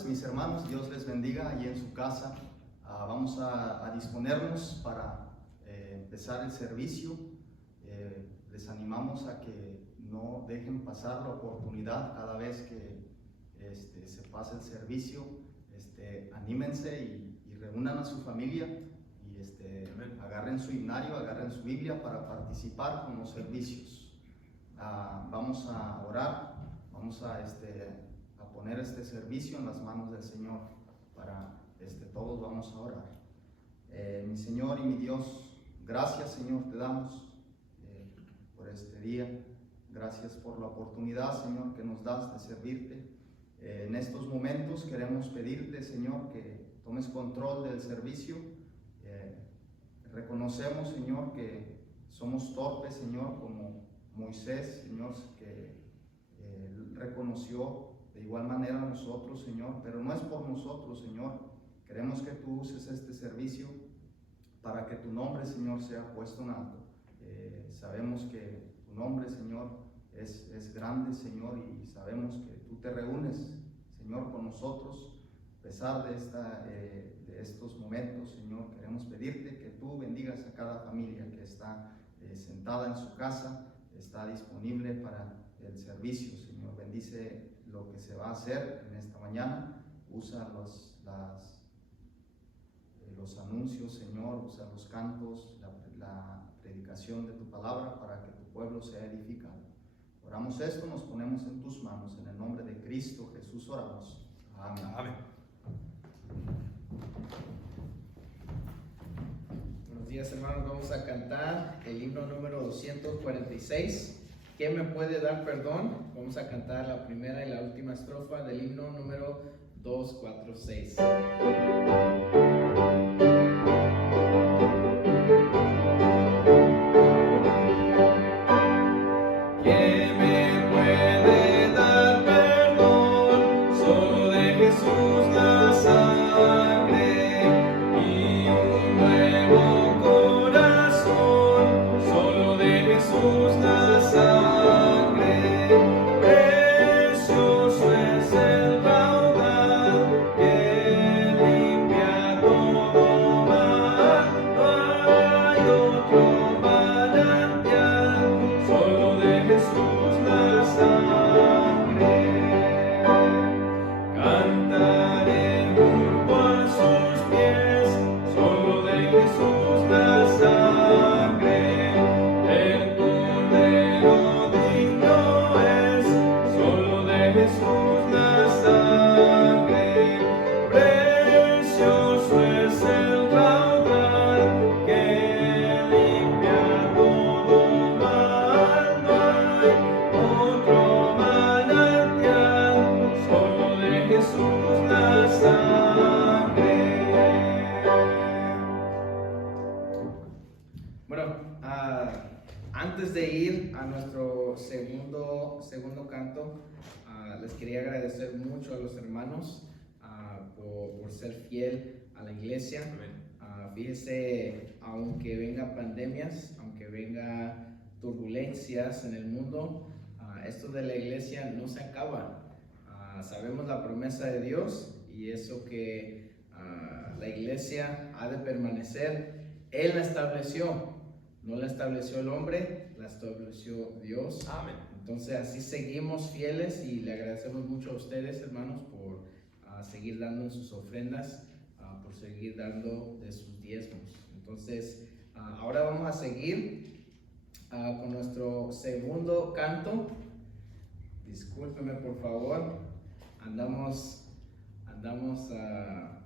tardes, mis hermanos. Dios les bendiga allí en su casa. Vamos a disponernos para empezar el servicio. Les animamos a que no dejen pasar la oportunidad cada vez que se pase el servicio. Anímense y reúnan a su familia y agarren su himnario, agarren su Biblia para participar con los servicios. Vamos a orar, vamos a poner este servicio en las manos del Señor. Todos vamos a orar. Mi Señor y mi Dios, gracias, Señor, te damos por este día. Gracias por la oportunidad, Señor, que nos das de servirte. En estos momentos queremos pedirte, Señor, que tomes control del servicio. Reconocemos, Señor, que somos torpes, Señor, como Moisés, Señor, que reconoció de igual manera a nosotros, Señor, pero no es por nosotros, Señor. Queremos que tú uses este servicio para que tu nombre, Señor, sea puesto en alto. Sabemos que tu nombre, Señor, es grande, Señor, y sabemos que tú te reúnes, Señor, con nosotros. A pesar de estos momentos, Señor, queremos pedirte que tú bendigas a cada familia que está sentada en su casa, está disponible para el servicio, Señor. Bendice lo que se va a hacer en esta mañana. Usa los anuncios, Señor, usa los cantos, la predicación de tu palabra para que tu pueblo sea edificado. Oramos esto, nos ponemos en tus manos, en el nombre de Cristo Jesús oramos. Amén. Amén. Buenos días, hermanos. Vamos a cantar el himno número 246. ¿Quién me puede dar perdón? Vamos a cantar la primera y la última estrofa del himno número 246. Antes de ir a nuestro segundo canto, les quería agradecer mucho a los hermanos por ser fiel a la iglesia. Fíjese, aunque vengan pandemias, aunque vengan turbulencias en el mundo, esto de la iglesia no se acaba. Sabemos la promesa de Dios y eso que la iglesia ha de permanecer. Él la estableció. No la estableció el hombre, la estableció Dios. Amén. Entonces así seguimos fieles y le agradecemos mucho a ustedes, hermanos, por seguir dando en sus ofrendas, por seguir dando de sus diezmos. Entonces ahora vamos a seguir con nuestro segundo canto. Discúlpeme, por favor, andamos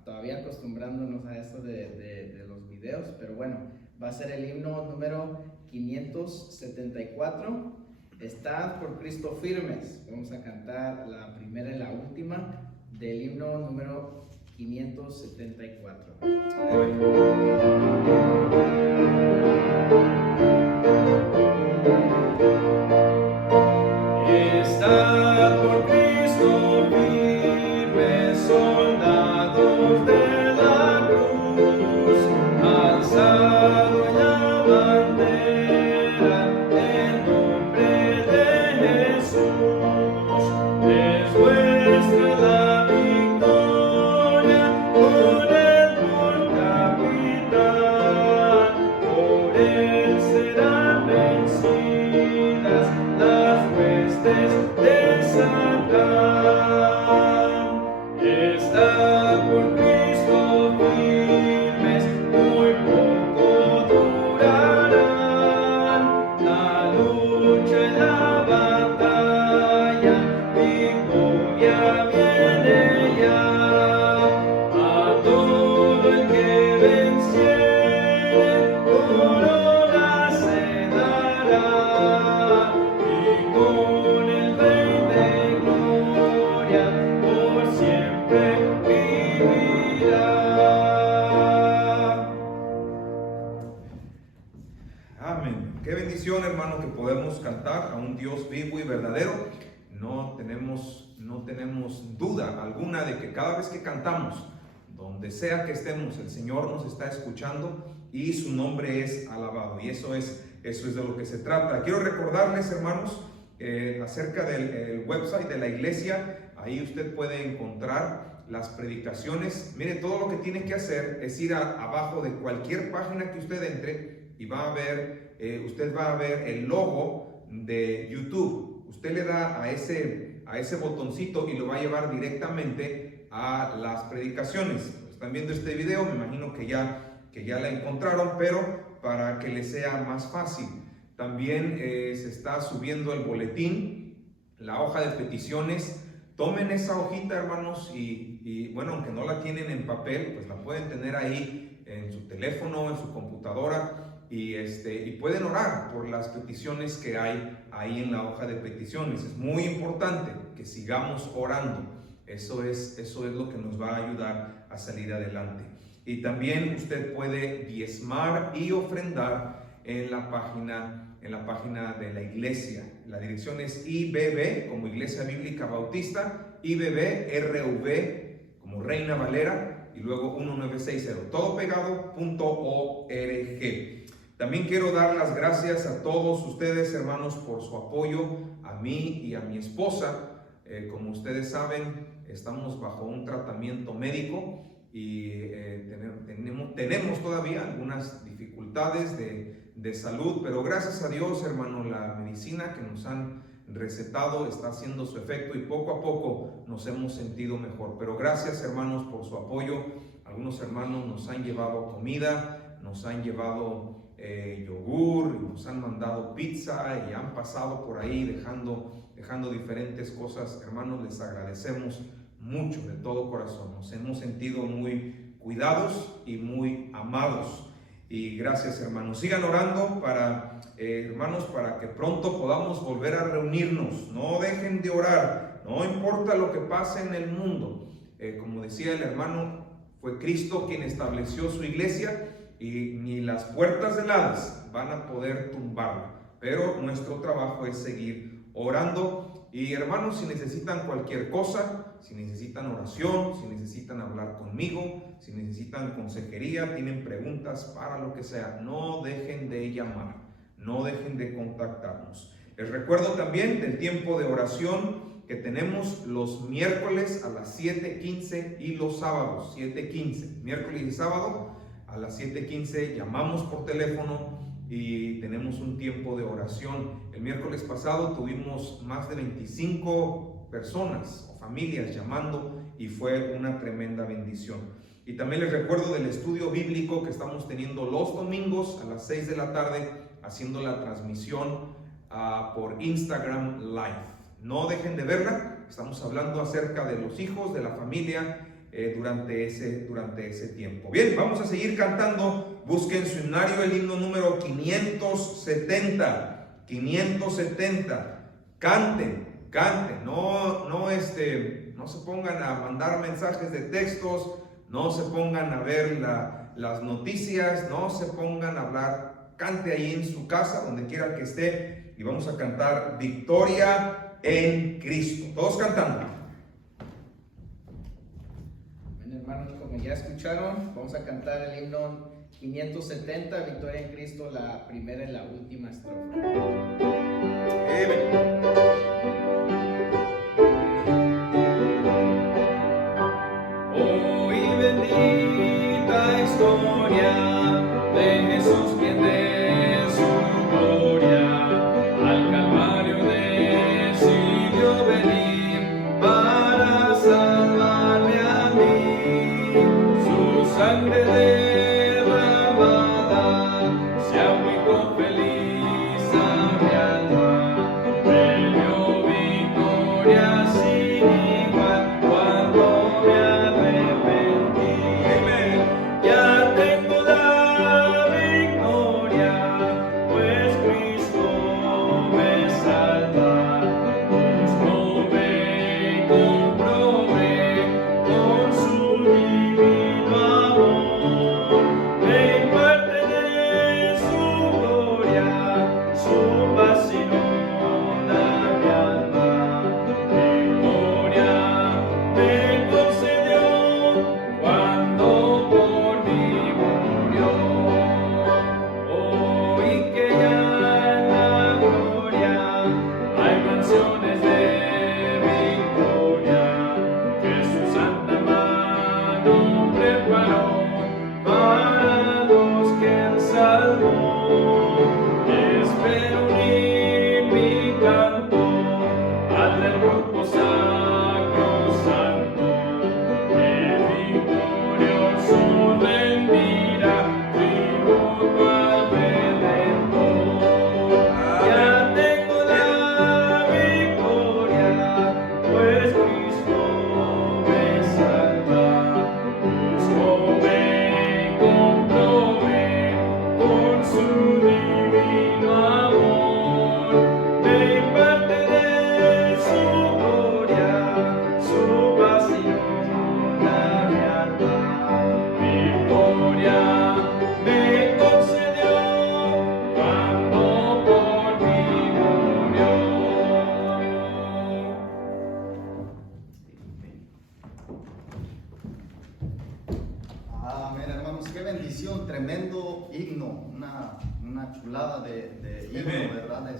todavía acostumbrándonos a esto de los videos, pero bueno. Va a ser el himno número 574. Estad por Cristo firmes. Vamos a cantar la primera y la última del himno número 574. Estad por Cristo firmes, soldados de la cruz, alzad la bandera en nombre de Jesús. Es vuestra la victoria. puedes desatar. Estad por Cristo firmes, muy poco durarán. La lucha y la batalla, victoria viene ya. A todo el que venciere, corona se dará, y con el Rey de gloria por siempre vivirá. Amén. Qué bendición, hermano, que podemos cantar a un Dios vivo y verdadero. No tenemos duda alguna de que cada vez que cantamos, donde sea que estemos, el Señor nos está escuchando y su nombre es alabado. Y eso es de lo que se trata. Quiero recordarles, hermanos, acerca del website de la iglesia. Ahí usted puede encontrar las predicaciones. Mire, todo lo que tiene que hacer es ir abajo de cualquier página que usted entre y usted va a ver el logo de YouTube. Usted le da a ese botoncito y lo va a llevar directamente a las predicaciones. Están viendo este video, me imagino que ya la encontraron, pero para que les sea más fácil. También se está subiendo el boletín, la hoja de peticiones. Tomen esa hojita, hermanos, y bueno, aunque no la tienen en papel, pues la pueden tener ahí en su teléfono, en su computadora, y pueden orar por las peticiones que hay ahí en la hoja de peticiones. Es muy importante que sigamos orando. Eso es lo que nos va a ayudar a salir adelante. Y también usted puede diezmar y ofrendar en la página de la iglesia. La dirección es IBB, como Iglesia Bíblica Bautista, IBB, RV, como Reina Valera, y luego 1960, todo pegado, .org. También quiero dar las gracias a todos ustedes, hermanos, por su apoyo a mí y a mi esposa. Como ustedes saben, estamos bajo un tratamiento médico y tenemos todavía algunas dificultades de salud, pero gracias a Dios, hermano, la medicina que nos han recetado está haciendo su efecto y poco a poco nos hemos sentido mejor. Pero gracias, hermanos, por su apoyo. Algunos hermanos nos han llevado comida, nos han llevado yogur, nos han mandado pizza y han pasado por ahí dejando diferentes cosas. Hermanos, les agradecemos mucho de todo corazón. Nos hemos sentido muy cuidados y muy amados. Y gracias, hermanos. Sigan orando hermanos, para que pronto podamos volver a reunirnos. No dejen de orar. No importa lo que pase en el mundo. Como decía el hermano, fue Cristo quien estableció su iglesia y ni las puertas del Hades van a poder tumbarla. Pero nuestro trabajo es seguir orando. Y hermanos, si necesitan cualquier cosa, si necesitan oración, si necesitan hablar conmigo, si necesitan consejería, tienen preguntas para lo que sea, no dejen de llamar, no dejen de contactarnos. Les recuerdo también del tiempo de oración que tenemos los miércoles a las 7:15 y los sábados 7:15, miércoles y sábado a las 7:15 llamamos por teléfono y tenemos un tiempo de oración. El miércoles pasado tuvimos más de 25 personas o familias llamando y fue una tremenda bendición. Y también les recuerdo del estudio bíblico que estamos teniendo los domingos a las 6 de la tarde, haciendo la transmisión por Instagram Live. No dejen de verla. Estamos hablando acerca de los hijos, de la familia, durante ese tiempo. Bien, vamos a seguir cantando. Busquen su himnario, el himno número 570. 570. Canten. No se pongan a mandar mensajes de textos, no se pongan a ver las noticias, no se pongan a hablar. Cante ahí en su casa, donde quiera que esté, y vamos a cantar Victoria en Cristo. Todos cantando. Bueno, hermanos, como ya escucharon, vamos a cantar el himno 570, Victoria en Cristo, la primera y la última estrofa. Hoy bendita historia de Jesús, quien de su gloria al Calvario decidió. gloria sin igual cuando me arrepentí. Ya tengo la victoria, pues Cristo me salva. Buscóme, comprobé con su divino amor. Me imparte de su gloria, su paz inunda mi alma. Victoria me concedió cuando por mí murió. Hoy que ya en la gloria hay mansiones de victoria que su santa mano preparó para los que él salvó. Espero unir mi canto al del grupo sacrosanto, que victorioso rendirá tributo al Redentor. Ya tengo la victoria, pues Cristo me salva. Buscóme, comprobé con su divino amor. Me imparte de su gloria, su paz inunda mi alma. Victoria me concedió cuando por mí murió. Amén, hermanos, qué bendición, tremendo himno, una chulada de himno, Amén. ¿verdad?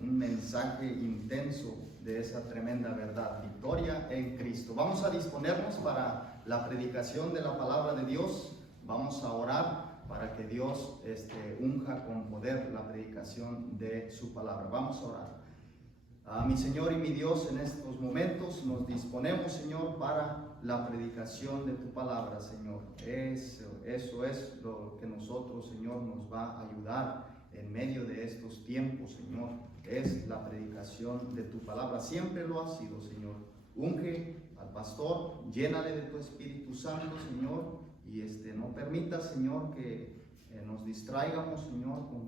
Un mensaje intenso de esa tremenda verdad, victoria en Cristo. Vamos a disponernos para la predicación de la palabra de Dios, vamos a orar para que Dios unja con poder la predicación de su palabra. Vamos a orar. Mi Señor y mi Dios, en estos momentos nos disponemos, Señor, para la predicación de tu palabra, Señor. Eso es lo que nosotros, Señor, nos va a ayudar en medio de estos tiempos, Señor. Es la predicación de tu palabra. Siempre lo ha sido, Señor. Unge al pastor, llénale de tu Espíritu Santo, Señor, y no permita, Señor, que nos distraigamos, Señor, con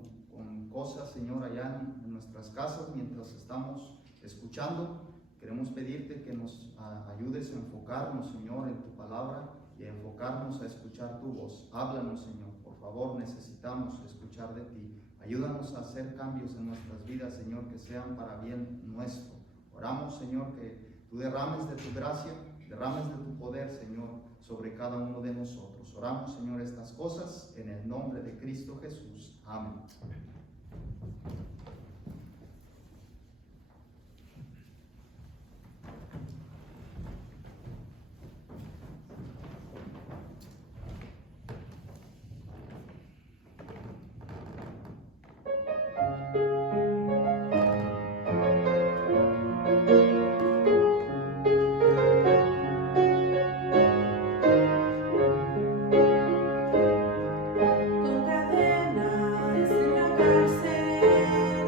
cosas, Señor, allá en nuestras casas mientras estamos escuchando. Queremos pedirte que nos ayudes a enfocarnos, Señor, en tu palabra y a enfocarnos a escuchar tu voz. Háblanos, Señor, por favor, necesitamos escuchar de ti. Ayúdanos a hacer cambios en nuestras vidas, Señor, que sean para bien nuestro. Oramos, Señor, que tú derrames de tu gracia, derrames de tu poder, Señor, sobre cada uno de nosotros. Oramos, Señor, estas cosas en el nombre de Cristo Jesús. Amén. Con cadenas en la cárcel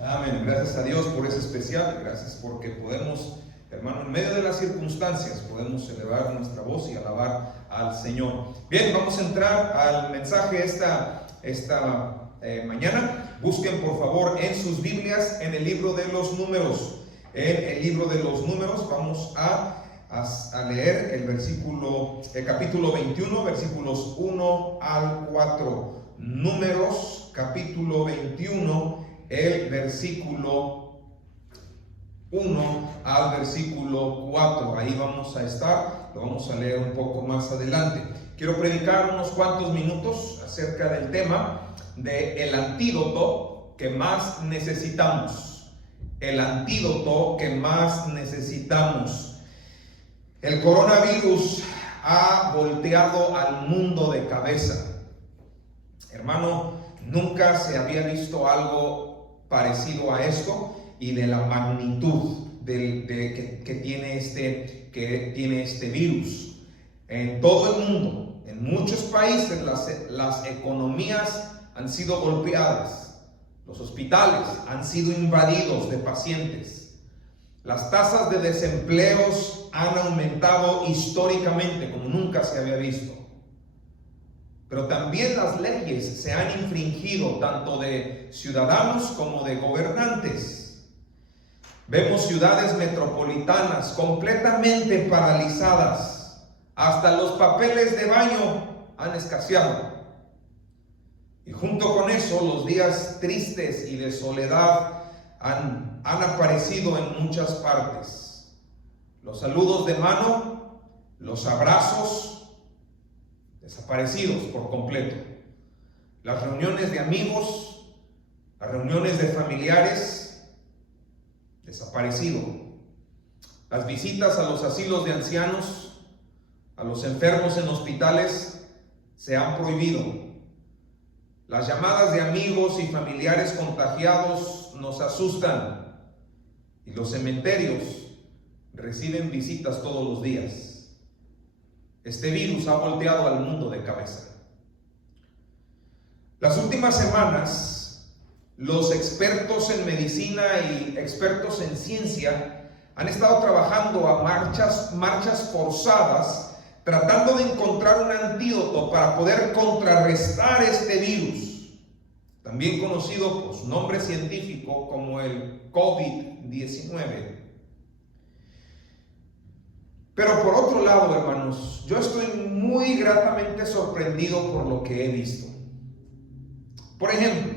Amén. Gracias a Dios por ese especial. Gracias porque podemos, hermano, en medio de las circunstancias, podemos elevar nuestra voz y alabar al Señor. Bien, vamos a entrar al mensaje esta mañana. Busquen por favor en sus Biblias en el libro de los Números. En el libro de los Números vamos a leer el capítulo 21, versículos 1 al 4. Números, capítulo 21, el versículo 1 al versículo 4. Ahí vamos a estar, lo vamos a leer un poco más adelante. Quiero predicar unos cuantos minutos acerca del tema del antídoto que más necesitamos. El antídoto que más necesitamos. El coronavirus ha volteado al mundo de cabeza. Hermano, nunca se había visto algo parecido a esto y de la magnitud que tiene este virus. En todo el mundo, en muchos países, las economías han sido golpeadas. Los hospitales han sido invadidos de pacientes. Las tasas de desempleos han aumentado históricamente como nunca se había visto. Pero también las leyes se han infringido tanto de ciudadanos como de gobernantes. Vemos ciudades metropolitanas completamente paralizadas. Hasta los papeles de baño han escaseado. Y junto con eso, los días tristes y de soledad han aparecido en muchas partes. Los saludos de mano, los abrazos, desaparecidos por completo. Las reuniones de amigos, las reuniones de familiares, desaparecido. Las visitas a los asilos de ancianos, a los enfermos en hospitales, se han prohibido. Las llamadas de amigos y familiares contagiados nos asustan. Y los cementerios reciben visitas todos los días. Este virus ha volteado al mundo de cabeza. Las últimas semanas, los expertos en medicina y expertos en ciencia han estado trabajando a marchas forzadas, tratando de encontrar un antídoto para poder contrarrestar este virus, también conocido por su nombre científico como el COVID-19. Pero por otro lado, hermanos, yo estoy muy gratamente sorprendido por lo que he visto. Por ejemplo,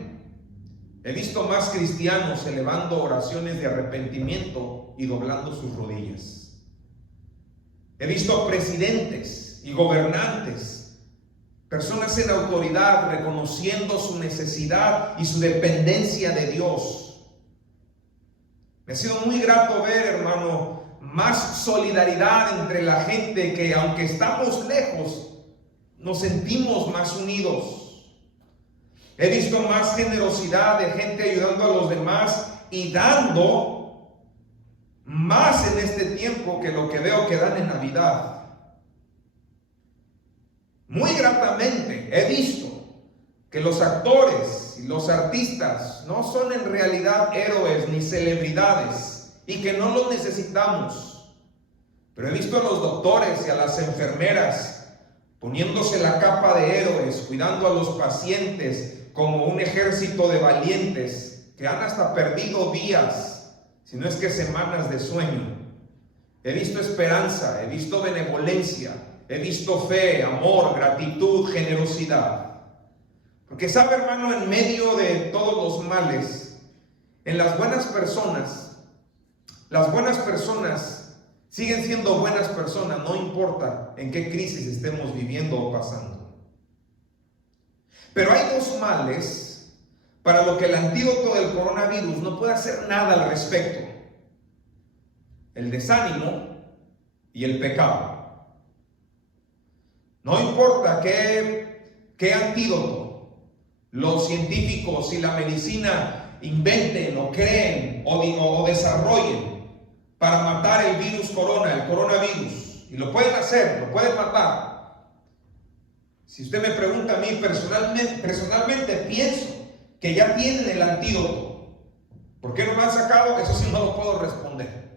he visto más cristianos elevando oraciones de arrepentimiento y doblando sus rodillas. He visto presidentes y gobernantes, personas en autoridad reconociendo su necesidad y su dependencia de Dios. Me ha sido muy grato ver, hermano, más solidaridad entre la gente, que aunque estamos lejos, nos sentimos más unidos. He visto más generosidad de gente ayudando a los demás y dando más en este tiempo que lo que veo que dan en Navidad. Muy gratamente he visto que los actores y los artistas no son en realidad héroes ni celebridades, y que no los necesitamos. Pero he visto a los doctores y a las enfermeras poniéndose la capa de héroes, cuidando a los pacientes como un ejército de valientes que han hasta perdido días, si no es que semanas de sueño. He visto esperanza, he visto benevolencia, he visto fe, amor, gratitud, generosidad. Porque sabe, hermano, en medio de todos los males, en las buenas personas siguen siendo buenas personas, no importa en qué crisis estemos viviendo o pasando. Pero hay dos males para lo que el antídoto del coronavirus no puede hacer nada al respecto: el desánimo y el pecado. No importa qué antídoto los científicos y la medicina inventen o creen o desarrollen para matar el coronavirus, y lo pueden hacer, lo pueden matar. Si usted me pregunta a mí personalmente pienso que ya tienen el antídoto. ¿Por qué no me han sacado? Eso sí no lo puedo responder.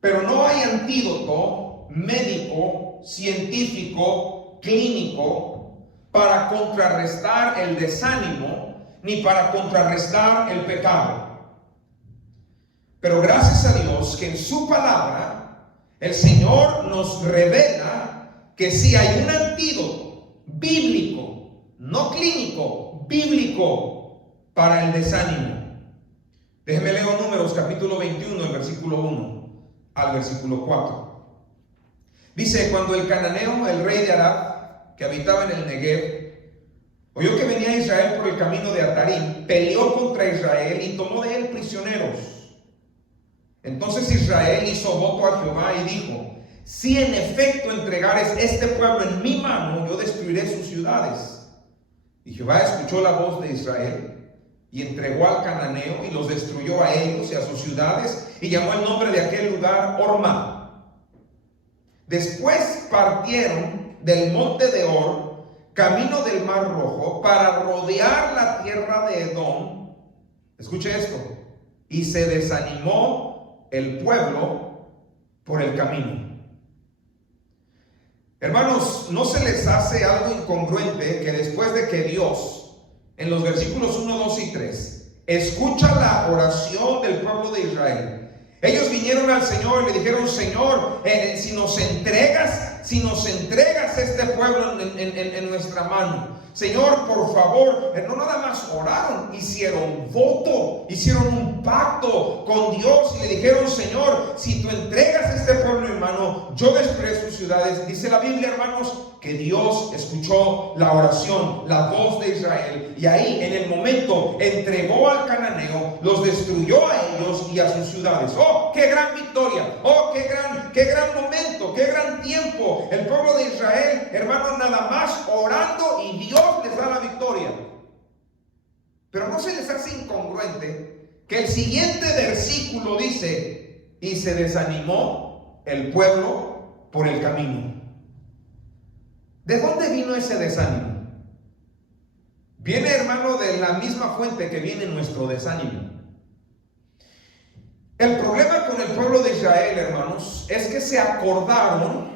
Pero no hay antídoto médico, científico, clínico para contrarrestar el desánimo ni para contrarrestar el pecado. Pero gracias a Dios que en su palabra el Señor nos revela que sí hay un antídoto bíblico, no clínico, bíblico para el desánimo. Déjenme leer Números capítulo 21, el versículo 1 al versículo 4. Dice: cuando el cananeo, el rey de Arad, que habitaba en el Negev, oyó que venía Israel por el camino de Atarim, peleó contra Israel y tomó de él prisioneros. Entonces Israel hizo voto a Jehová y dijo: si en efecto entregares este pueblo en mi mano, yo destruiré sus ciudades. Y Jehová escuchó la voz de Israel y entregó al cananeo y los destruyó a ellos y a sus ciudades, y llamó el nombre de aquel lugar Horma. Después partieron del monte de Hor, camino del Mar Rojo, para rodear la tierra de Edom. Escuche esto: y se desanimó el pueblo por el camino. Hermanos, ¿no se les hace algo incongruente que después de que Dios, en los versículos 1, 2 y 3, escucha la oración del pueblo de Israel? Ellos vinieron al Señor y le dijeron: Señor, si nos entregas este pueblo en nuestra mano, Señor, por favor. No nada más oraron, hicieron voto, hicieron un pacto con Dios y le dijeron: Señor, si tú entregas este pueblo en mano, yo destruiré sus ciudades. Dice la Biblia, hermanos, que Dios escuchó la oración, la voz de Israel, y ahí en el momento entregó al cananeo, los destruyó a ellos y a sus ciudades. ¡Oh, qué gran victoria! ¡Oh, qué gran momento! ¡Qué gran tiempo! El pueblo de Israel, hermanos, nada más orando y Dios les da la victoria. Pero ¿no se les hace incongruente que el siguiente versículo dice: y se desanimó el pueblo por el camino? ¿De dónde vino ese desánimo? Viene, hermano, de la misma fuente que viene nuestro desánimo. El problema con el pueblo de Israel, hermanos, es que se acordaron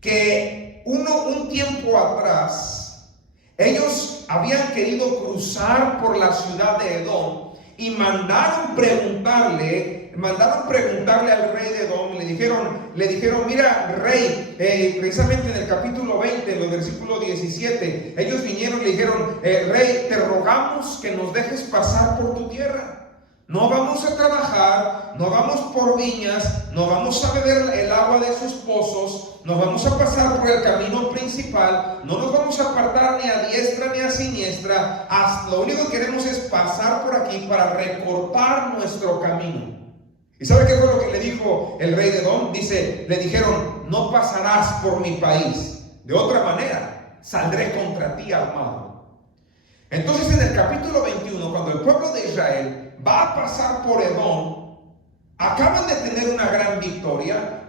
que un tiempo atrás ellos habían querido cruzar por la ciudad de Edom y mandaron preguntarle al rey de Edom y le dijeron: mira, rey, precisamente en el capítulo 20, en el versículo 17, ellos vinieron y le dijeron: rey, te rogamos que nos dejes pasar por tu tierra. No vamos a trabajar, no vamos por viñas, no vamos a beber el agua de sus pozos, no vamos a pasar por el camino principal, no nos vamos a apartar ni a diestra ni a siniestra. Lo único que queremos es pasar por aquí para recortar nuestro camino. ¿Y sabe qué fue lo que le dijo el rey de Edom? Le dijeron: no pasarás por mi país, de otra manera saldré contra ti armado. Entonces en el capítulo 21, cuando el pueblo de Israel va a pasar por Edom, acaban de tener una gran victoria,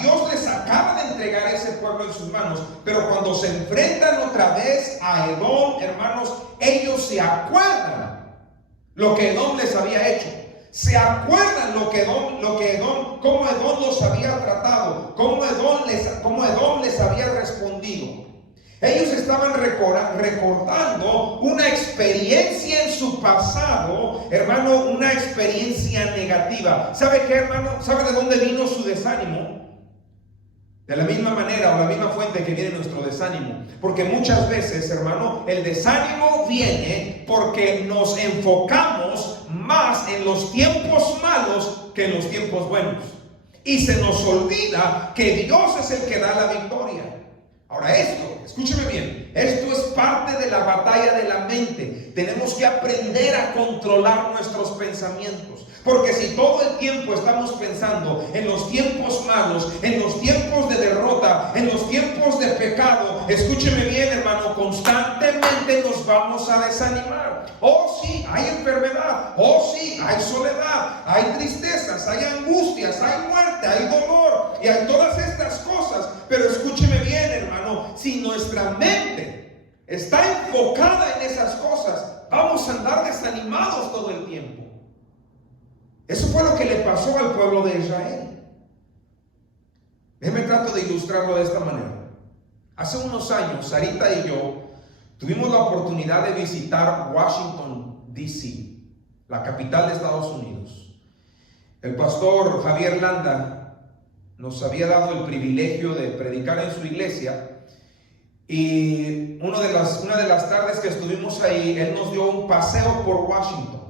Dios les acaba de entregar ese pueblo en sus manos, pero cuando se enfrentan otra vez a Edom, hermanos, ellos se acuerdan lo que Edom les había hecho. Se acuerdan cómo Edom los había tratado, cómo Edom les había respondido. Ellos estaban recordando una experiencia en su pasado, hermano, una experiencia negativa. ¿Sabe qué, hermano? ¿Sabe de dónde vino su desánimo? De la misma manera o la misma fuente que viene nuestro desánimo. Porque muchas veces, hermano, el desánimo viene porque nos enfocamos más en los tiempos malos que en los tiempos buenos. Y se nos olvida que Dios es el que da la victoria. Ahora escúcheme bien, esto es parte de la batalla de la mente. Tenemos que aprender a controlar nuestros pensamientos. Porque si todo el tiempo estamos pensando en los tiempos malos, en los tiempos de derrota, en los tiempos de pecado, escúcheme bien, hermano, constantemente nos vamos a desanimar. Oh sí, hay enfermedad, oh sí, hay soledad, hay tristezas, hay angustias, hay muerte, hay dolor y hay todas estas cosas. Pero escúcheme bien, hermano, si nuestra mente está enfocada en esas cosas, vamos vamos a andar desanimados todo el tiempo. Eso fue lo que le pasó al pueblo de Israel. Déjeme trato de ilustrarlo de esta manera. Hace unos años, Sarita y yo tuvimos la oportunidad de visitar Washington, D.C., la capital de Estados Unidos. El pastor Javier Landa nos había dado el privilegio de predicar en su iglesia, y una de las tardes que estuvimos ahí, él nos dio un paseo por Washington.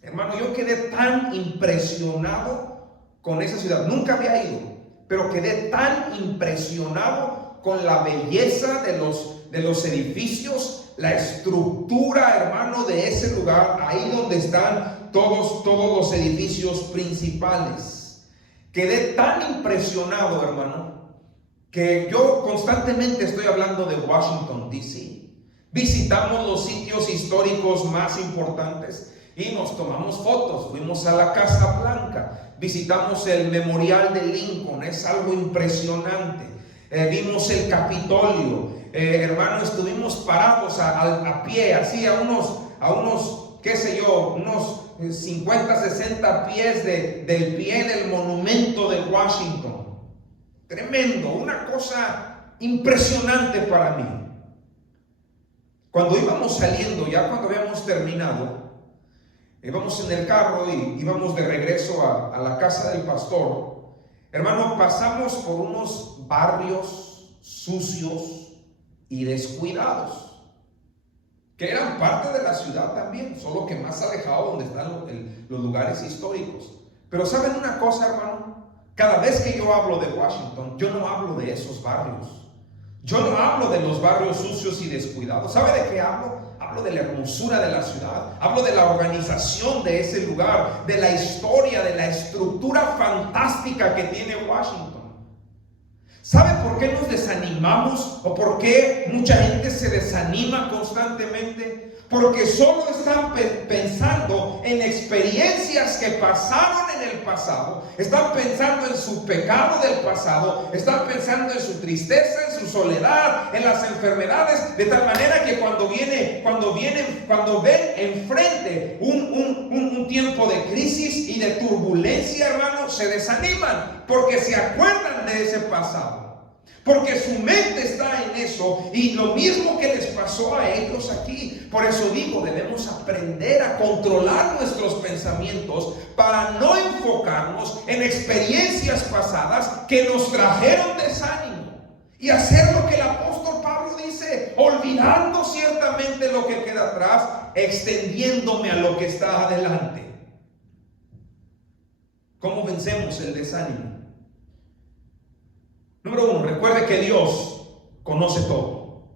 Hermano, yo quedé tan impresionado con esa ciudad. Nunca había ido, pero quedé tan impresionado con la belleza de los edificios, la estructura, hermano, de ese lugar, ahí donde están todos los edificios principales. Quedé tan impresionado, hermano, que yo constantemente estoy hablando de Washington, D.C. Visitamos los sitios históricos más importantes y nos tomamos fotos. Fuimos a la Casa Blanca, visitamos el Memorial de Lincoln, es algo impresionante. Vimos el Capitolio, hermano, estuvimos parados a pie, así a unos, qué sé yo, unos 50, 60 pies del pie del monumento de Washington. Tremendo, una cosa impresionante para mí. Cuando íbamos saliendo, ya cuando habíamos terminado, íbamos en el carro y íbamos de regreso a la casa del pastor. Hermano, pasamos por unos barrios sucios y descuidados, que eran parte de la ciudad también, solo que más alejado donde están los lugares históricos. Pero ¿saben una cosa, hermano? Cada vez que yo hablo de Washington, yo no hablo de esos barrios. Yo no hablo de los barrios sucios y descuidados. ¿Sabe de qué hablo? Hablo de la hermosura de la ciudad. Hablo de la organización de ese lugar, de la historia, de la estructura fantástica que tiene Washington. ¿Sabe por qué nos desanimamos o por qué mucha gente se desanima constantemente? Porque solo están pensando en experiencias que pasaron en el pasado, están pensando en su pecado del pasado, están pensando en su tristeza, en su soledad, en las enfermedades, de tal manera que cuando ven enfrente un tiempo de crisis y de turbulencia, hermanos, se desaniman porque se acuerdan de ese pasado. Porque su mente está en eso, y lo mismo que les pasó a ellos aquí. Por eso digo, debemos aprender a controlar nuestros pensamientos para no enfocarnos en experiencias pasadas que nos trajeron desánimo, y hacer lo que el apóstol Pablo dice, olvidando ciertamente lo que queda atrás, extendiéndome a lo que está adelante. ¿Cómo vencemos el desánimo? Número 1, recuerde que Dios conoce todo.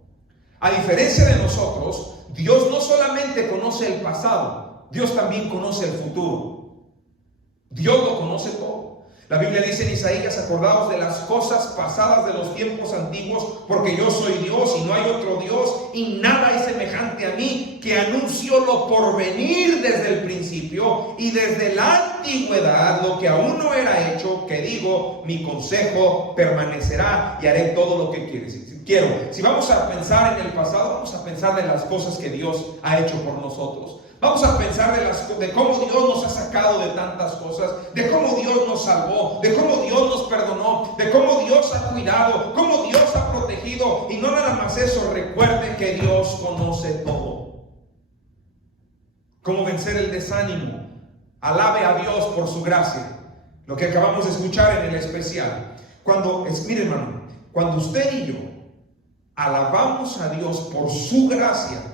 A diferencia de nosotros, Dios no solamente conoce el pasado, Dios también conoce el futuro. Dios lo conoce todo. La Biblia dice en Isaías, acordaos de las cosas pasadas de los tiempos antiguos, porque yo soy Dios y no hay otro Dios, y nada es semejante a mí, que anuncio lo por venir desde el principio y desde la antigüedad, lo que aún no era hecho, que digo, mi consejo permanecerá y haré todo lo que quiero. Si vamos a pensar en el pasado, vamos a pensar de las cosas que Dios ha hecho por nosotros. Vamos a pensar de cómo Dios nos ha sacado de tantas cosas, de cómo Dios nos salvó, de cómo Dios nos perdonó, de cómo Dios ha cuidado, cómo Dios ha protegido. Y no nada más eso, recuerde que Dios conoce todo. ¿Cómo vencer el desánimo? Alabe a Dios por su gracia. Lo que acabamos de escuchar en el especial. Mire, hermano, cuando usted y yo alabamos a Dios por su gracia,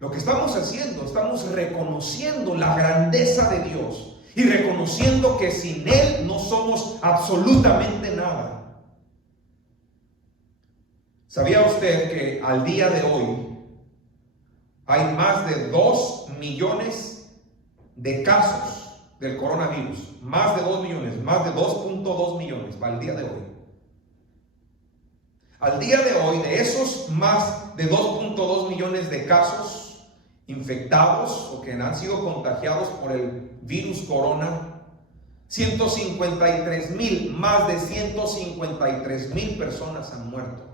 lo que estamos haciendo, estamos reconociendo la grandeza de Dios y reconociendo que sin Él no somos absolutamente nada. ¿Sabía usted que al día de hoy hay más de 2 millones de casos del coronavirus? Más de 2 millones, más de 2.2 millones para el día de hoy. Al día de hoy, de esos más de 2.2 millones de casos infectados o que han sido contagiados por el virus corona, 153,000, más de 153,000 personas han muerto.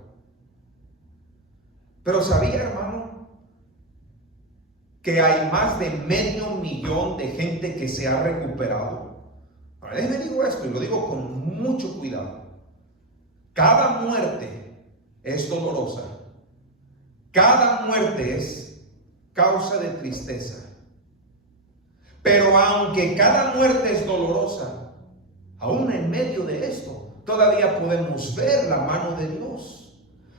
Pero ¿sabía, hermano, que hay más de 500,000 de gente que se ha recuperado. Ahora, déjenme digo esto y lo digo con mucho cuidado. Cada muerte es dolorosa. Cada muerte es causa de tristeza. Pero aunque cada muerte es dolorosa, aún en medio de esto, todavía podemos ver la mano de Dios.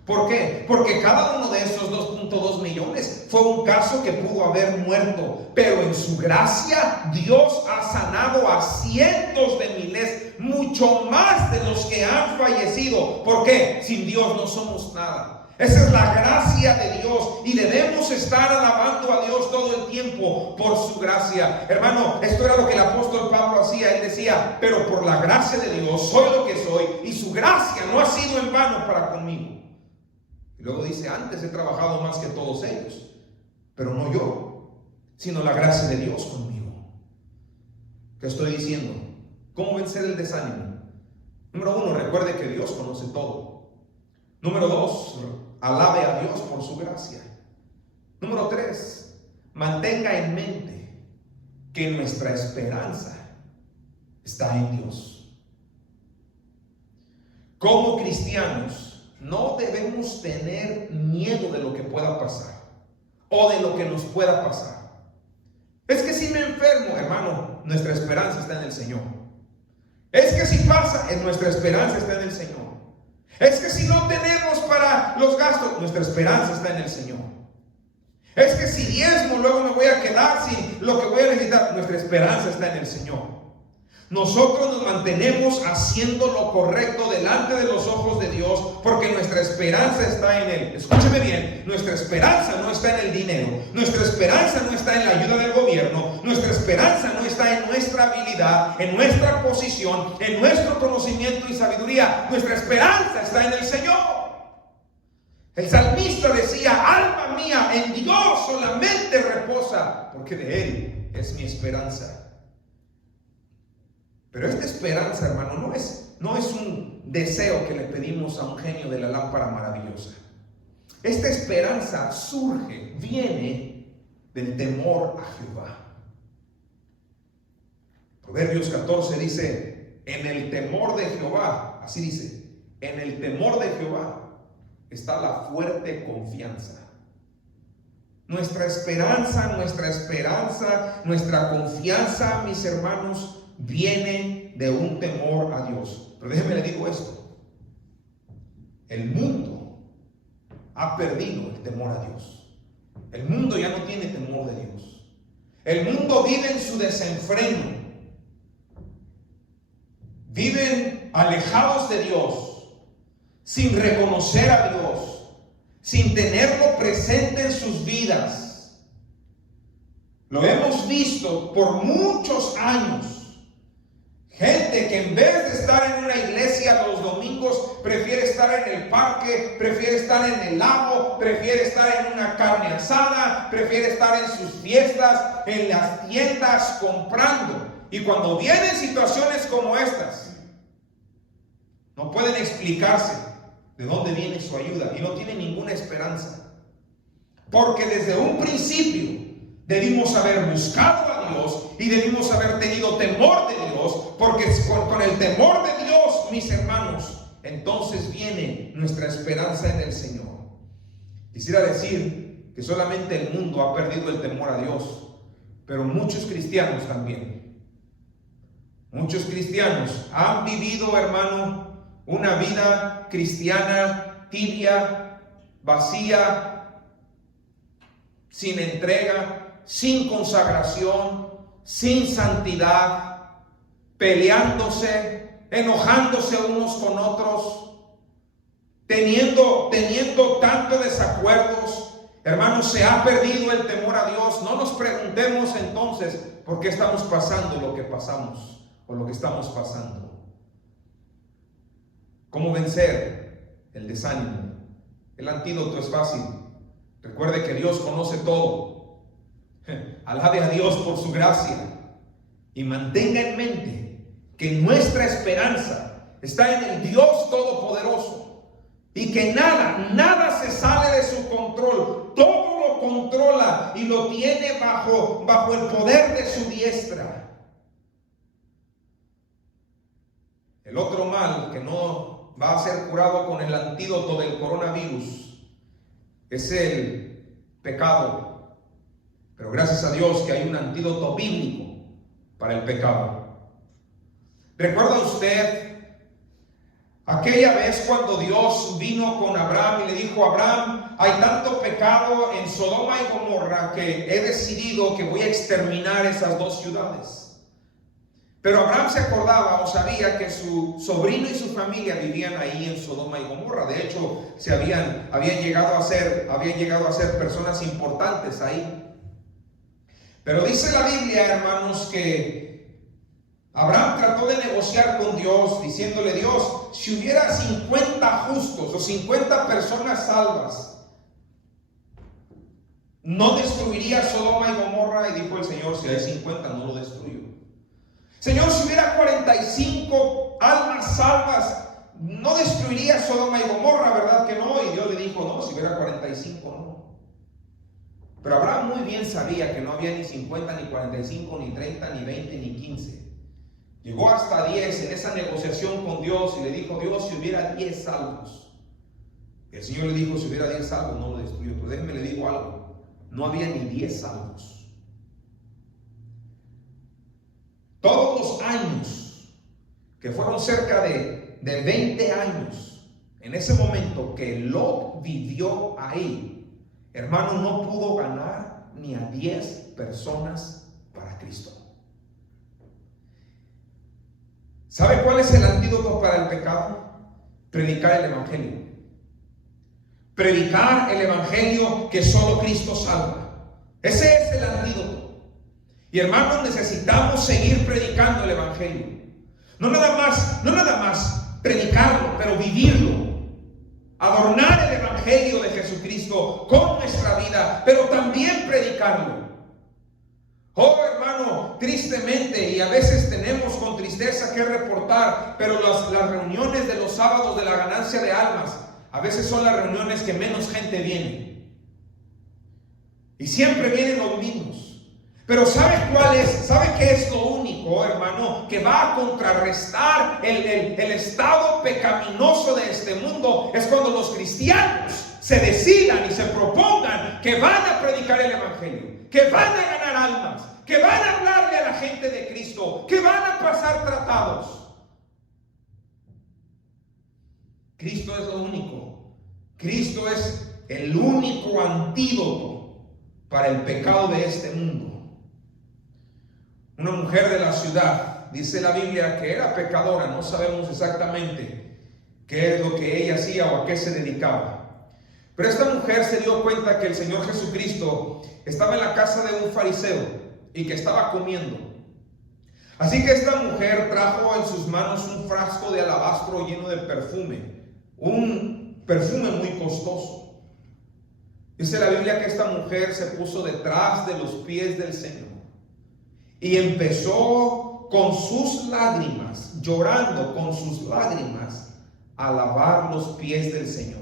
¿Por qué? Porque cada uno de esos 2.2 millones fue un caso que pudo haber muerto, pero en su gracia Dios ha sanado a cientos de miles, mucho más de los que han fallecido. ¿Por qué? Sin Dios no somos nada. Esa es la gracia de Dios y debemos estar alabando a Dios todo el tiempo por su gracia. Hermano, esto era lo que el apóstol Pablo hacía. Él decía, pero por la gracia de Dios soy lo que soy y su gracia no ha sido en vano para conmigo. Y luego dice, antes he trabajado más que todos ellos, pero no yo, sino la gracia de Dios conmigo. ¿Qué estoy diciendo? ¿Cómo vencer el desánimo? Número 1, recuerde que Dios conoce todo. Número 2, alabe a Dios por su gracia. Número 3, mantenga en mente que nuestra esperanza está en Dios. Como cristianos, no debemos tener miedo de lo que pueda pasar o de lo que nos pueda pasar. Es que si me enfermo, hermano, nuestra esperanza está en el Señor. Es que si pasa, nuestra esperanza está en el Señor. Es que si no tenemos para los gastos, nuestra esperanza está en el Señor. Es que si diezmo, luego me voy a quedar sin lo que voy a necesitar, nuestra esperanza está en el Señor. Nosotros nos mantenemos haciendo lo correcto delante de los ojos de Dios porque nuestra esperanza está en Él. Escúcheme bien, nuestra esperanza no está en el dinero, nuestra esperanza no está en la ayuda del gobierno, nuestra esperanza no está en nuestra habilidad, en nuestra posición, en nuestro conocimiento y sabiduría. Nuestra esperanza está en el Señor. El salmista decía, alma mía, en Dios solamente reposa, porque de Él es mi esperanza. Pero esta esperanza, hermano, no es un deseo que le pedimos a un genio de la lámpara maravillosa. Esta esperanza viene del temor a Jehová. Proverbios 14 dice, en el temor de Jehová, así dice, en el temor de Jehová está la fuerte confianza. Nuestra esperanza, nuestra confianza, mis hermanos, viene de un temor a Dios. Pero déjeme le digo esto. El mundo ha perdido el temor a Dios. El mundo ya no tiene temor de Dios. El mundo vive en su desenfreno. Viven alejados de Dios, sin reconocer a Dios, sin tenerlo presente en sus vidas. Lo hemos visto por muchos años. Gente que en vez de estar en una iglesia los domingos, prefiere estar en el parque, prefiere estar en el lago, prefiere estar en una carne asada, prefiere estar en sus fiestas, en las tiendas comprando. Y cuando vienen situaciones como estas, no pueden explicarse de dónde viene su ayuda y no tienen ninguna esperanza. Porque desde un principio debimos haber buscado a Dios y debimos haber tenido temor de Dios, porque con el temor de Dios, mis hermanos, entonces viene nuestra esperanza en el Señor. Quisiera decir que solamente el mundo ha perdido el temor a Dios, pero muchos cristianos también. Muchos cristianos han vivido, hermano, una vida cristiana tibia, vacía, sin entrega, sin consagración, sin santidad, peleándose, enojándose unos con otros, teniendo tantos desacuerdos. Hermanos, se ha perdido el temor a Dios. No nos preguntemos entonces por qué estamos pasando lo que pasamos o lo que estamos pasando. ¿Cómo vencer el desánimo? El antídoto es fácil. Recuerde que Dios conoce todo. Alabe a Dios por su gracia y mantenga en mente que nuestra esperanza está en el Dios Todopoderoso y que nada se sale de su control. Todo lo controla y lo tiene bajo el poder de su diestra. El otro mal que no va a ser curado con el antídoto del coronavirus es el pecado. Pero gracias a Dios que hay un antídoto bíblico para el pecado. ¿Recuerda usted aquella vez cuando Dios vino con Abraham y le dijo: Abraham, hay tanto pecado en Sodoma y Gomorra que he decidido que voy a exterminar esas dos ciudades? Pero Abraham se acordaba o sabía que su sobrino y su familia vivían ahí en Sodoma y Gomorra. De hecho, habían llegado a ser personas importantes ahí. Pero dice la Biblia, hermanos, que Abraham trató de negociar con Dios, diciéndole: Dios, si hubiera 50 justos o 50 personas salvas, ¿no destruiría Sodoma y Gomorra? Y dijo el Señor: si hay 50, no lo destruyo. Señor, si hubiera 45 almas salvas, ¿no destruiría Sodoma y Gomorra? ¿Verdad que no? Y Dios le dijo: no, si hubiera 45, no. Pero Abraham muy bien sabía que no había ni 50, ni 45, ni 30, ni 20, ni 15. Llegó hasta 10 en esa negociación con Dios y le dijo: Dios, si hubiera 10 salvos. El Señor le dijo: si hubiera 10 salvos, no lo destruyo. Pero déjeme le digo algo: no había ni 10 salvos. Todos los años, que fueron cerca de 20 años, en ese momento que Lot vivió ahí, hermano, no pudo ganar ni a 10 personas para Cristo. ¿Sabe cuál es el antídoto para el pecado? Predicar el Evangelio. Predicar el Evangelio que solo Cristo salva. Ese es el antídoto. Y hermanos, necesitamos seguir predicando el Evangelio. No nada más predicarlo, pero vivirlo. Adornar el Evangelio de Jesucristo con nuestra vida, pero también predicarlo. Oh, hermano, tristemente, y a veces tenemos con tristeza que reportar, pero las reuniones de los sábados de la ganancia de almas, a veces son las reuniones que menos gente viene. Y siempre vienen los mismos. Pero ¿sabe cuál es? ¿Sabe qué es lo único, hermano, que va a contrarrestar el estado pecaminoso de este mundo? Es cuando los cristianos se decidan y se propongan que van a predicar el Evangelio, que van a ganar almas, que van a hablarle a la gente de Cristo, que van a pasar tratados. Cristo es lo único. Cristo es el único antídoto para el pecado de este mundo. Una mujer de la ciudad, dice la Biblia que era pecadora, no sabemos exactamente qué es lo que ella hacía o a qué se dedicaba. Pero esta mujer se dio cuenta que el Señor Jesucristo estaba en la casa de un fariseo y que estaba comiendo. Así que esta mujer trajo en sus manos un frasco de alabastro lleno de perfume, un perfume muy costoso. Dice la Biblia que esta mujer se puso detrás de los pies del Señor y empezó con sus lágrimas, llorando con sus lágrimas, a lavar los pies del Señor.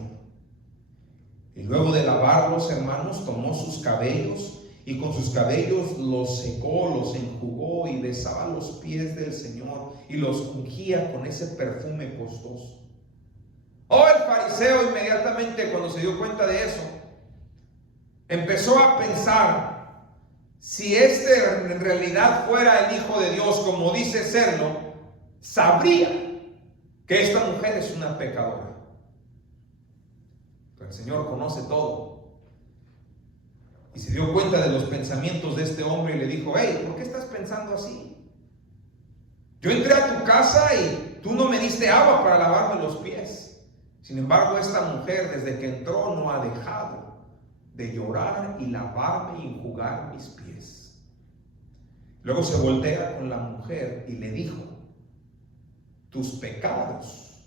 Y luego de lavarlos, hermanos, tomó sus cabellos y con sus cabellos los secó, los enjugó y besaba los pies del Señor y los ungía con ese perfume costoso. Oh, el fariseo inmediatamente cuando se dio cuenta de eso, empezó a pensar: si este en realidad fuera el Hijo de Dios, como dice serlo, sabría que esta mujer es una pecadora. Pero el Señor conoce todo. Y se dio cuenta de los pensamientos de este hombre y le dijo: hey, ¿por qué estás pensando así? Yo entré a tu casa y tú no me diste agua para lavarme los pies. Sin embargo, esta mujer desde que entró no ha dejado de llorar y lavarme y enjugar mis pies. Luego se voltea con la mujer y le dijo: tus pecados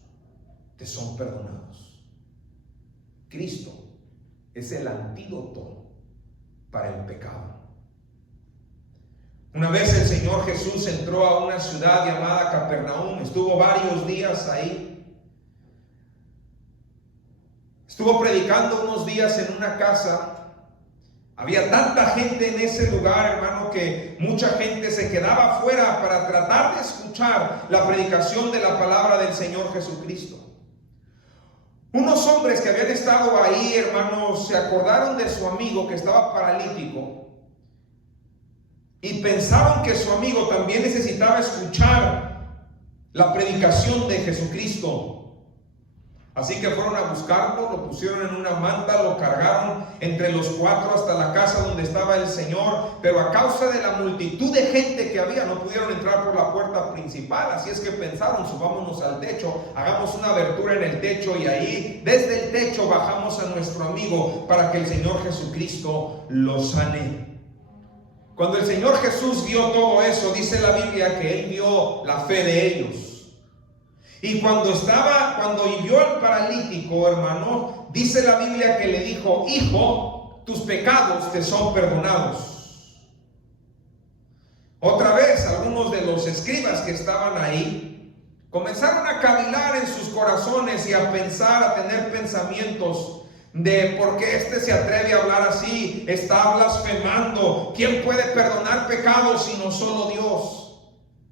te son perdonados. Cristo es el antídoto para el pecado. Una vez el Señor Jesús entró a una ciudad llamada Capernaum, estuvo varios días ahí. Estuvo predicando unos días en una casa Había tanta gente en ese lugar, hermano, que mucha gente se quedaba afuera para tratar de escuchar la predicación de la palabra del Señor Jesucristo. Unos hombres que habían estado ahí, hermanos, se acordaron de su amigo que estaba paralítico y pensaron que su amigo también necesitaba escuchar la predicación de Jesucristo. Así que fueron a buscarlo, lo pusieron en una manta, lo cargaron entre los cuatro hasta la casa donde estaba el Señor, pero a causa de la multitud de gente que había, no pudieron entrar por la puerta principal. Así es que pensaron, subámonos al techo, hagamos una abertura en el techo y ahí, desde el techo, bajamos a nuestro amigo para que el Señor Jesucristo lo sane. Cuando el Señor Jesús vio todo eso, dice la Biblia que Él vio la fe de ellos. Y cuando vio al paralítico, hermano, dice la Biblia que le dijo: hijo, tus pecados te son perdonados. Otra vez, algunos de los escribas que estaban ahí comenzaron a cavilar en sus corazones y a pensar, a tener pensamientos de por qué este se atreve a hablar así, está blasfemando. ¿Quién puede perdonar pecados sino solo Dios?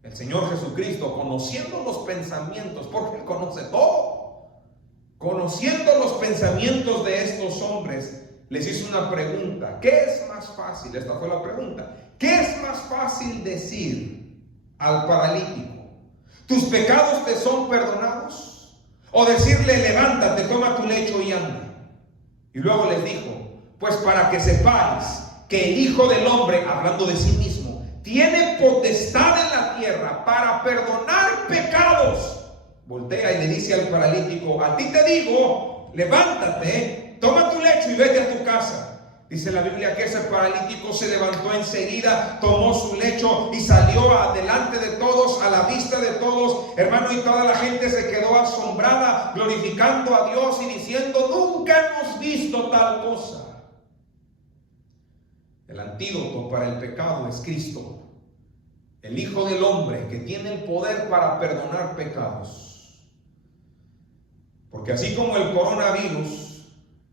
El Señor Jesucristo, conociendo los pensamientos, porque Él conoce todo, conociendo los pensamientos de estos hombres, les hizo una pregunta. ¿Qué es más fácil? Esta fue la pregunta. ¿Qué es más fácil decir al paralítico: tus pecados te son perdonados? O decirle: levántate, toma tu lecho y anda. Y luego les dijo: pues para que sepáis que el Hijo del Hombre, hablando de sí mismo, tiene potestad en la tierra para perdonar pecados. Voltea y le dice al paralítico: a ti te digo, levántate, toma tu lecho y vete a tu casa. Dice la Biblia que ese paralítico se levantó enseguida, tomó su lecho y salió adelante de todos, a la vista de todos, hermano, y toda la gente se quedó asombrada, glorificando a Dios y diciendo: nunca hemos visto tal cosa. El antídoto para el pecado es Cristo, el Hijo del Hombre, que tiene el poder para perdonar pecados. Porque así como el coronavirus,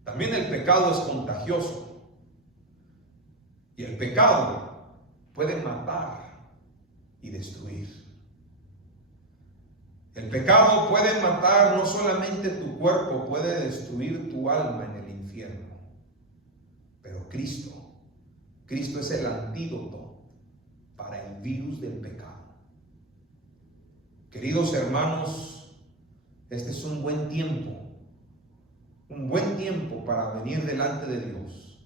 también el pecado es contagioso. Y el pecado puede matar y destruir. El pecado puede matar no solamente tu cuerpo, puede destruir tu alma en el infierno. Pero Cristo es el antídoto para el virus del pecado. Queridos hermanos, este es un buen tiempo para venir delante de Dios,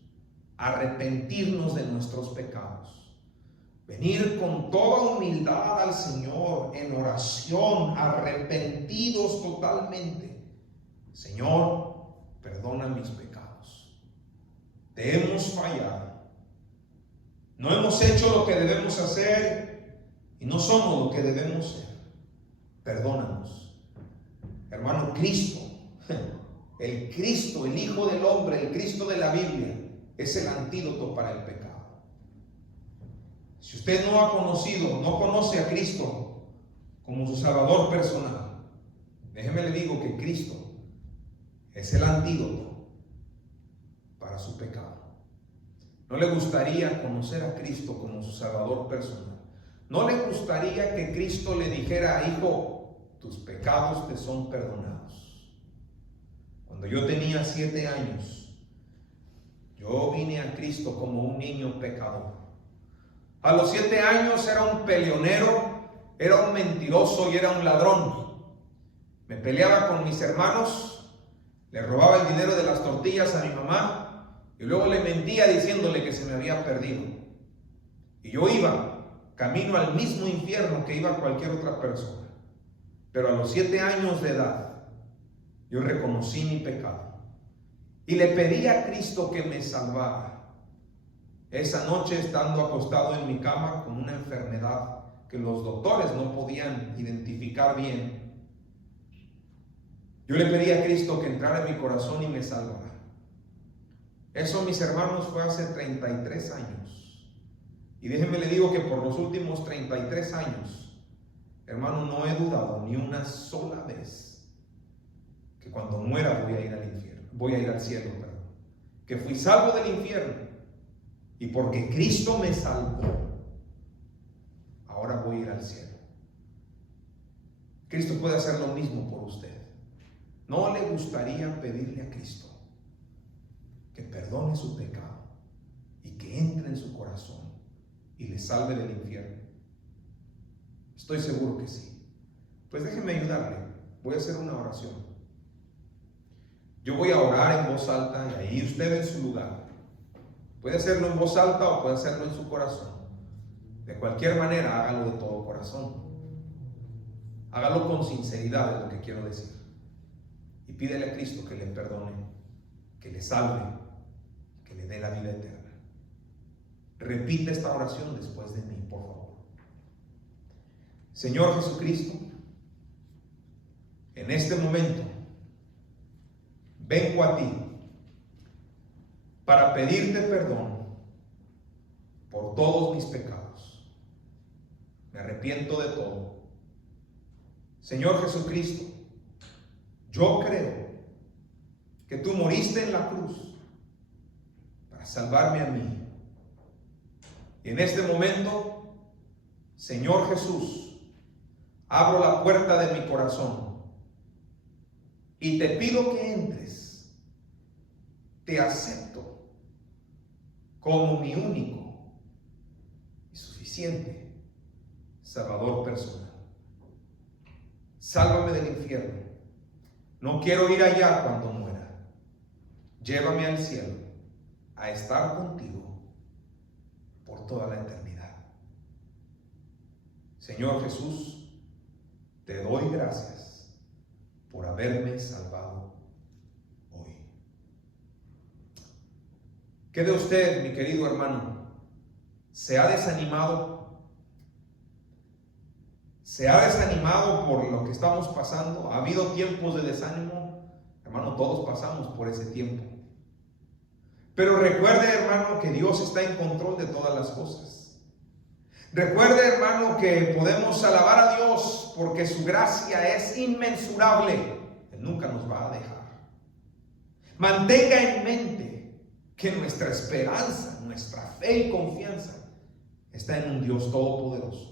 arrepentirnos de nuestros pecados, venir con toda humildad al Señor en oración, arrepentidos totalmente. Señor, perdona mis pecados. Te hemos fallado. No hemos hecho lo que debemos hacer y no somos lo que debemos ser. Perdónanos. Hermano, Cristo, el Hijo del Hombre, el Cristo de la Biblia, es el antídoto para el pecado. Si usted no conoce a Cristo como su Salvador personal, déjeme le digo que Cristo es el antídoto para su pecado. ¿No le gustaría conocer a Cristo como su Salvador personal? ¿No le gustaría que Cristo le dijera: hijo, tus pecados te son perdonados? Cuando yo tenía 7 años, yo vine a Cristo como un niño pecador. A los 7 años era un peleonero, era un mentiroso y era un ladrón. Me peleaba con mis hermanos, le robaba el dinero de las tortillas a mi mamá, y luego le mentía diciéndole que se me había perdido. Y yo iba camino al mismo infierno que iba cualquier otra persona. Pero a los 7 años de edad, yo reconocí mi pecado. Y le pedí a Cristo que me salvara. Esa noche, estando acostado en mi cama con una enfermedad que los doctores no podían identificar bien, yo le pedí a Cristo que entrara en mi corazón y me salvara. Eso, mis hermanos, fue hace 33 años. Y déjenme le digo que por los últimos 33 años, hermano, no he dudado ni una sola vez que cuando muera voy a ir al cielo, perdón. Que fui salvo del infierno Y porque Cristo me salvó, ahora voy a ir al cielo. Cristo puede hacer lo mismo por usted. ¿No le gustaría pedirle a Cristo que perdone su pecado y que entre en su corazón y le salve del infierno? Estoy seguro que sí. Pues déjeme ayudarle. Voy a hacer una oración. Yo voy a orar en voz alta y ahí usted en su lugar. Puede hacerlo en voz alta o puede hacerlo en su corazón. De cualquier manera, hágalo de todo corazón. Hágalo con sinceridad, es lo que quiero decir. Y pídele a Cristo que le perdone, que le salve, que le dé la vida eterna. Repite esta oración después de mí, por favor. Señor Jesucristo, en este momento vengo a ti para pedirte perdón por todos mis pecados. Me arrepiento de todo. Señor Jesucristo, yo creo que tú moriste en la cruz para salvarme a mí. Y en este momento, Señor Jesús, abro la puerta de mi corazón y te pido que entres. Te acepto como mi único y suficiente Salvador personal. Sálvame del infierno. No quiero ir allá cuando muera. Llévame al cielo a estar contigo por toda la eternidad. Señor Jesús, te doy gracias por haberme salvado hoy. ¿Qué de usted, mi querido hermano? ¿Se ha desanimado? ¿Se ha desanimado por lo que estamos pasando? ¿Ha habido tiempos de desánimo? Hermano, todos pasamos por ese tiempo. Pero recuerde, hermano, que Dios está en control de todas las cosas. Recuerde, hermano, que podemos alabar a Dios porque su gracia es inmensurable. Él nunca nos va a dejar. Mantenga en mente que nuestra esperanza, nuestra fe y confianza está en un Dios todopoderoso.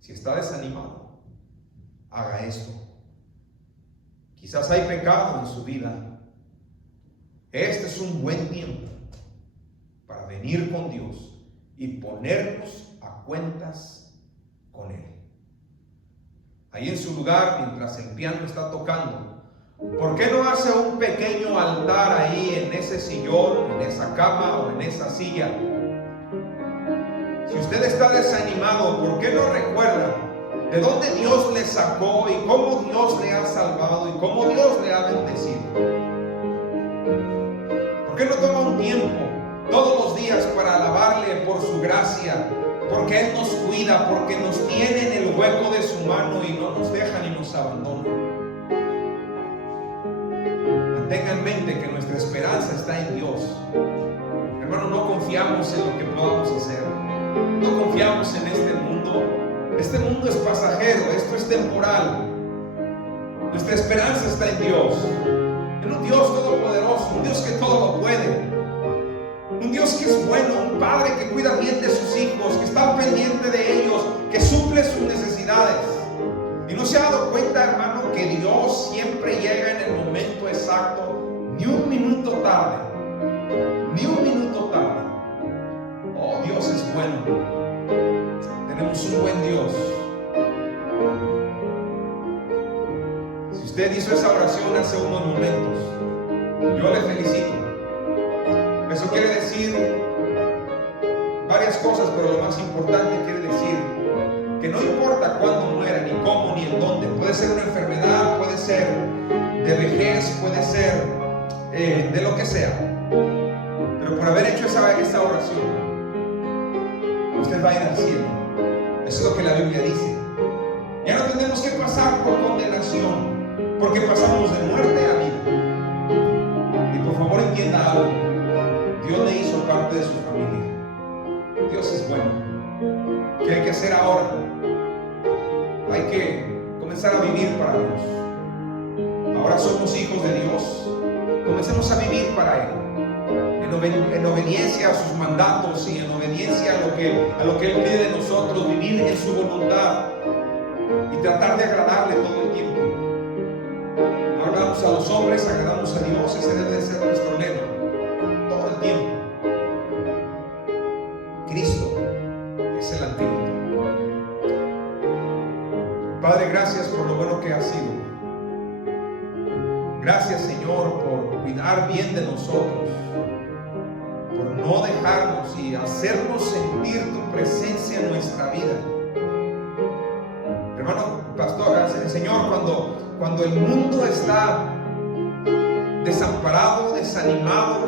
Si está desanimado, haga esto. Quizás hay pecado en su vida. Este es un buen tiempo para venir con Dios y ponernos a cuentas con Él. Ahí en su lugar, mientras el piano está tocando, ¿por qué no hace un pequeño altar ahí en ese sillón, en esa cama o en esa silla? Si usted está desanimado, ¿por qué no recuerda de dónde Dios le sacó y cómo Dios le ha salvado y cómo Dios le ha bendecido? ¿Por qué no toma un tiempo todos los días para alabarle por su gracia? Porque Él nos cuida, porque nos tiene en el hueco de su mano y no nos deja ni nos abandona. Mantenga en mente que nuestra esperanza está en Dios. Hermano, no confiamos en lo que podamos hacer. No confiamos en este mundo. Este mundo es pasajero, esto es temporal. Nuestra esperanza está en Dios, en un Dios todopoderoso, un Dios que todo lo puede, un Dios que es bueno, un Padre que cuida bien de sus hijos, que está pendiente de ellos, que suple sus necesidades. Y no se ha dado cuenta, hermano, que Dios siempre llega en el momento exacto, ni un minuto tarde, ni un minuto tarde. Oh, Dios es bueno. Tenemos un buen Dios. Si usted hizo esa oración hace unos momentos, yo le felicito. Eso quiere decir varias cosas, pero lo más importante quiere decir que no importa cuándo muera, ni cómo, ni en dónde. Puede ser una enfermedad, puede ser de vejez, puede ser de lo que sea. Pero por haber hecho esa oración, usted va a ir al cielo. Eso es lo que la Biblia dice. Ya no tenemos que pasar por condenación, porque pasamos de muerte a vida. Y por favor entienda algo. Dios le hizo parte de su familia. Dios es bueno. ¿Qué hay que hacer ahora? Hay que comenzar a vivir para Dios. Ahora somos hijos de Dios. Comencemos a vivir para Él. En en obediencia a sus mandatos y en obediencia a lo que Él pide de nosotros, vivir en su voluntad y tratar de agradarle todo el tiempo. No agradamos a los hombres, agradamos a Dios. Ese debe de ser nuestro lema todo el tiempo. Cristo es el antídoto. Padre, gracias por lo bueno que has sido. Gracias, Señor, por cuidar bien de nosotros, por no dejarnos y hacernos sentir tu presencia en nuestra vida. Hermano pastor, Señor, cuando el mundo está desamparado, desanimado,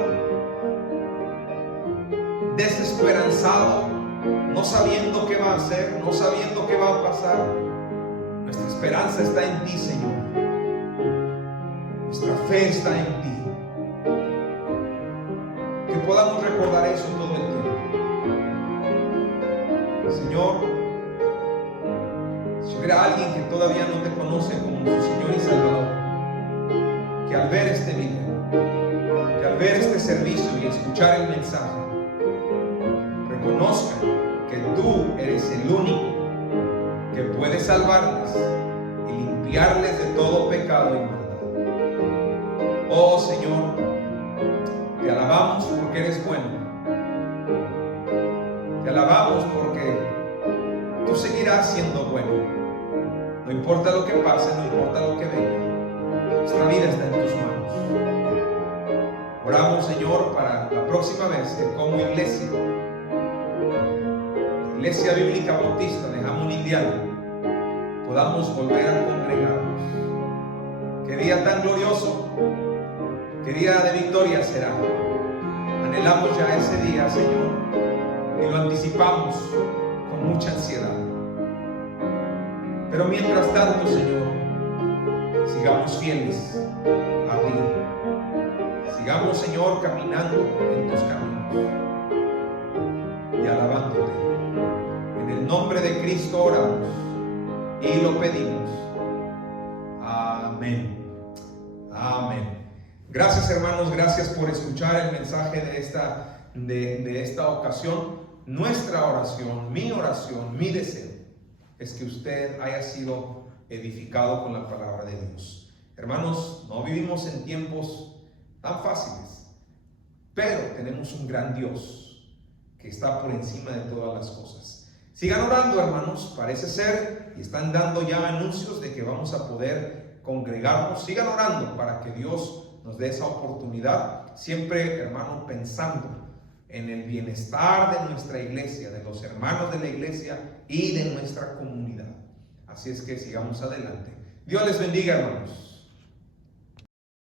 desesperanzado, no sabiendo qué va a hacer, no sabiendo qué va a pasar, nuestra esperanza está en ti, Señor. Nuestra fe está en ti. Que podamos recordar eso todo el tiempo. Señor, si hubiera alguien que todavía no te conoce como su Señor y Salvador, que al ver este video, que al ver este servicio y escuchar el mensaje, reconozca que tú eres el único que puede salvarles y limpiarles de todo pecado y maldad. Oh Señor, te alabamos porque eres bueno. Te alabamos porque tú seguirás siendo bueno. No importa lo que pase, no importa lo que venga. Nuestra vida está en tus manos. Oramos, Señor, para la próxima vez que como iglesia, Iglesia Bíblica Bautista de Jamón Indiano, podamos volver a congregarnos. Qué día tan glorioso, qué día de victoria será. Anhelamos ya ese día, Señor, y lo anticipamos con mucha ansiedad. Pero mientras tanto, Señor, sigamos fieles a ti. Sigamos, Señor, caminando en tus caminos y alabándote. En el nombre de Cristo oramos y lo pedimos. Amén. Amén. Gracias, hermanos, gracias por escuchar el mensaje de esta ocasión. Nuestra oración, mi deseo es que usted haya sido edificado con la palabra de Dios. Hermanos, no vivimos en tiempos tan fáciles, pero tenemos un gran Dios que está por encima de todas las cosas. Sigan orando, hermanos, parece ser, y están dando ya anuncios de que vamos a poder congregarnos. Sigan orando para que Dios nos dé esa oportunidad, siempre, hermano, pensando en el bienestar de nuestra iglesia, de los hermanos de la iglesia y de nuestra comunidad. Así es que sigamos adelante. Dios les bendiga, hermanos.